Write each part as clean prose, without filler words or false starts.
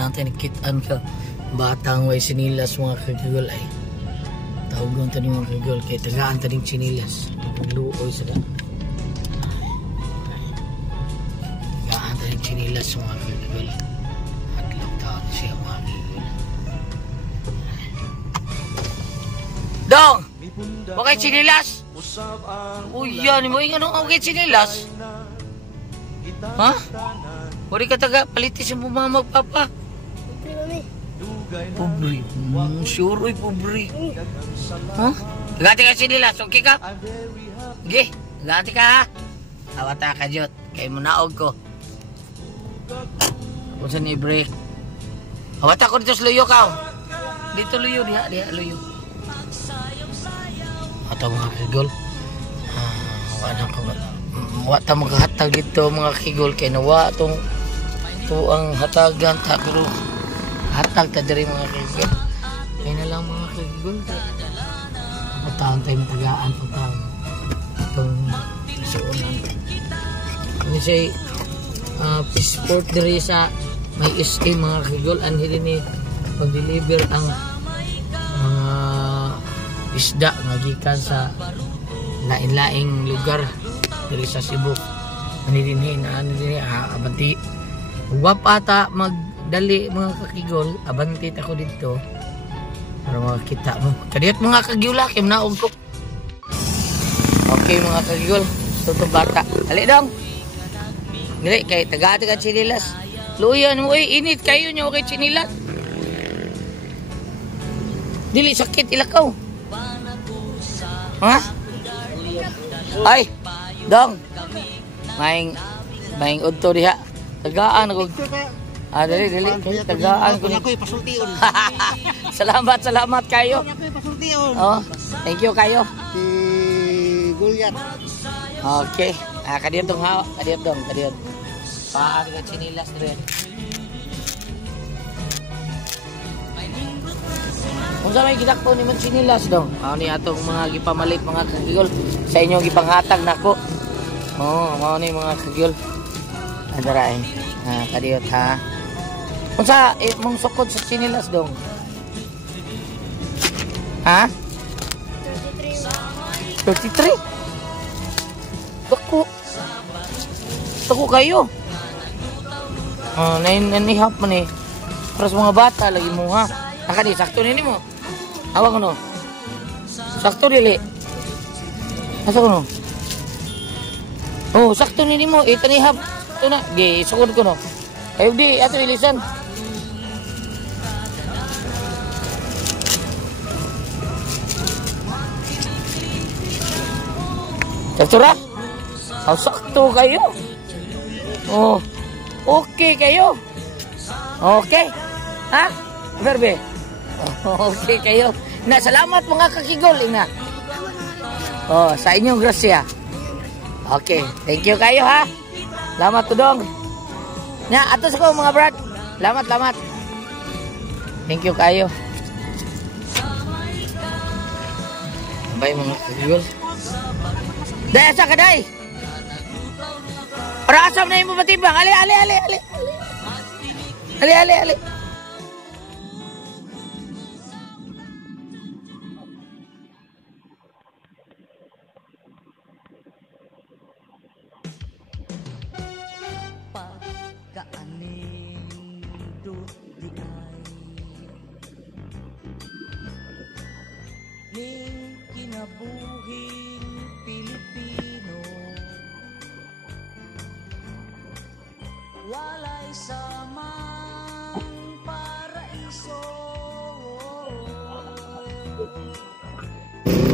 natin kitaan ka batang way sinilas mga kagigol ay tawag tani mga kagigol kay tagaan taning sinilas luoy sa da tagaan taning sinilas mga kagigol adlaw taon siya mga kagigol dong bakit sinilas uy yan mo yung anong okay sinilas ha? Wari ka taga palitis yung mga magpapa. Pobre. Sure oy pobre. Ha? Gati ka sinilas, okay ka? Ge, gati ka ha? Awata ka jot, kay mo naog ko. Kung saan i-break. Awata ko dito sa luyo ka. Dito luyo, diha luyo. Ato mga kigol. Wala ko wata maghatag dito mga kigol kay nawa tong ang hatagan ta pero hatag ta diri mga kigol kay na lang mga kigol pagtaon tayo tagaan pagtaon itong suunan ano siya passport diri sa may SA mga kigol anhili ni pag-deliver ang mga isda nga gikan sa lain-laing lugar diri sa Cebu. Anidinhin abanti. Huwag ata magdali mga kakigol, abanti ako dito para makakita mo. Kadiyot mga kagiulakim na ugkop. Okay mga kagigol, tutong bata. Dali dong. Dali kay tagati ka chinilas. Luyan mo init kayo nyo kay chinilas. Dili sakit ilakaw. Ha? Ay, dong. Maing udto diha. Tagaan ako. Dali. Tagaan ko ni. Salamat kayo. Oh, thank you kayo. Si Gulyat. Okay. Kadiyot dong ha. Kadiyot. Paano ka chinilas rin. Kung sa may gidakpo ni man sinilas dong. Ni atong mga gipamalit mga kagigol. Sa inyo gipanghatag nako. Mao ni mga kagigol. Andara kadiyot ha. Kung sa mong sukod sa sinilas dong. Ha? 33. Dako kayo. Nanihap man eh. Para sa mga bata lagi mo ha. Nakadi sakto nini mo. Awak no. Sakto dili. Asa ko no? Oh, sakto nini mo. Itanihap. Ito na. Gi, sukod ko no. Ayaw di, ato ilisan. Sakto ra? Oh, sakto kayo. Oh, okay kayo. Okay. Ha? Verbe. Okay kayo. Salamat mga kakigol ina. Oh, sa inyong grasya. Okay, thank you kayo ha. Salamat tudong. Nya atos ko mga brad. Salamat. Thank you kayo. Bye mga kakigol. Daya sa kaday. Para asam na yung matimbang. Ali. Kinabuhing Pilipino walay samang paraiso.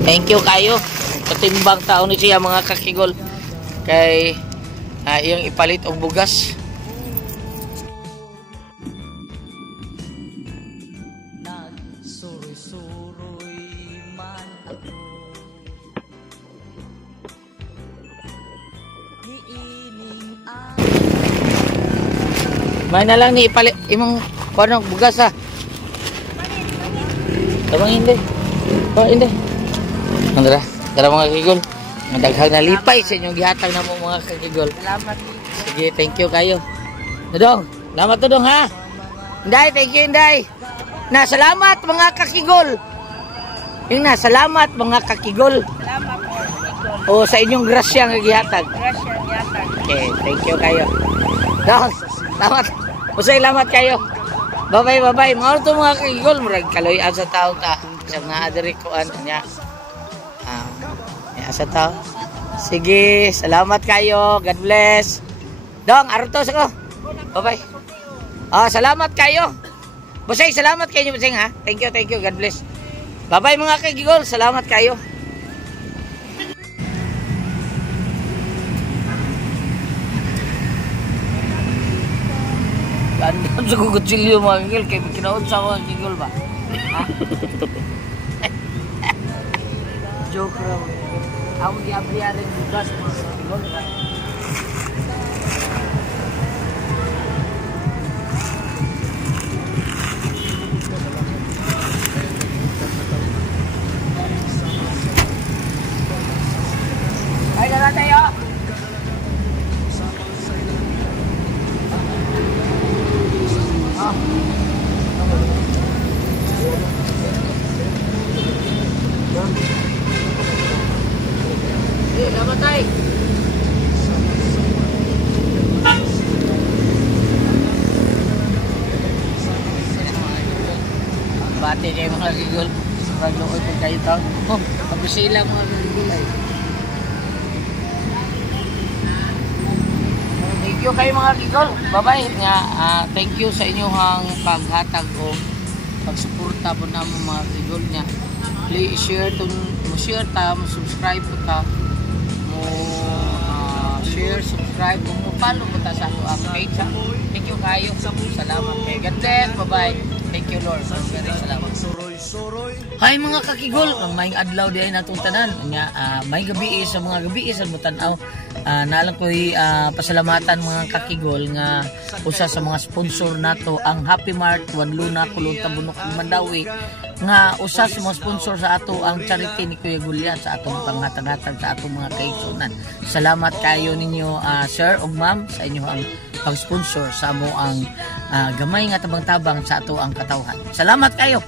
Thank you kayo. Katimbang taon ni siya mga kakigol. Kay iyang ipalit og bugas. May na lang ni ipalit imong kuno bugas ha. Tabang hindi. Hindi. Andra, tara mga kakigol. Daghang na lipay sa inyong gihatag na mo mga kakigol. Salamat. Sige, thank you kayo. Dodong, salamat Dodong ha. Inday, thank you, Inday. Na, salamat mga kakigol. Yung na, salamat mga kakigol. Salamat po. O sa inyong grasya nga gihatag. Grasya yatag. Okay, thank you kayo. Dong, salamat. Usay salamat kayo. Bye-bye, bye-bye. Mga ito mga kakigol, murag kaloyan sa tao ta. Sa nga adiri ko niya. Sa tao. Sige, salamat kayo. God bless. Dong, arutos ako. Bye-bye. Salamat kayo. Busay, salamat kayo, Busay, ha. Thank you, thank you. God bless. Bye-bye mga kakigol. Salamat kayo. Gandam sa kukutsilyo mga kakigol. Kaya kinaod sa mga kakigol ba? Ha? Joke raw. Ako di-abriyarin bukas mga kakigol. Ay, dala tayo. Selamat tayo. Bati kayo mga kakigol. Paglukoy po kayo tao. Pag-usila mga kakigol ay. Thank you kayo mga kakigol. Bye-bye. Thank you sa inyong paghatag o pagsuporta po namin mga kakigol niya. Please share to mo-share ta, mo-subscribe po ta, share, subscribe, mo-follow po ta sa ang page. Thank you kayo. Salamat kayo. God bless. Bye-bye. Thank you Lord. Very salamat. Hi mga kakigol, ang maing adlaw di ay natong tanan. May gabi sa mga gabi sa mutanaw. Nalang ko'y pasalamatan mga kakigol nga usa sa mga sponsor nato ang Happy Mart, Wanluna, Kulunta, Bunok, Mandawi nga usa sa mga sponsor sa ato ang charity ni Kuya Gulya sa atong panghatag-hatag sa atong mga kaigsunan. Salamat kayo ninyo sir ug ma'am sa inyo ang pag-sponsor sa amo ang gamay nga tabang-tabang sa ato ang katawhan. Salamat kayo.